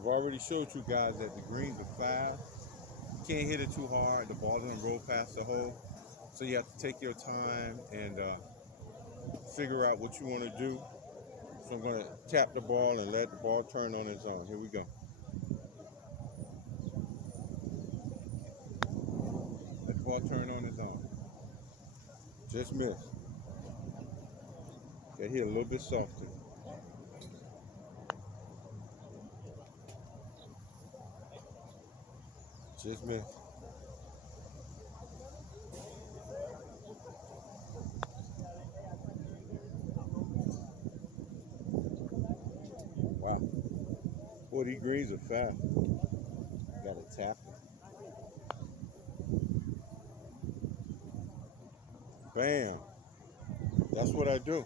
I've already showed you guys that the greens are fast. You can't hit it too hard. The ball doesn't roll past the hole. So you have to take your time and figure out what you want to do. So I'm going to tap the ball and let the ball turn on its own. Here we go. Let the ball turn on its own. Just missed. That hit a little bit softer. Just missed. Wow. 40 degrees are fast. Gotta tap it. Bam. That's what I do.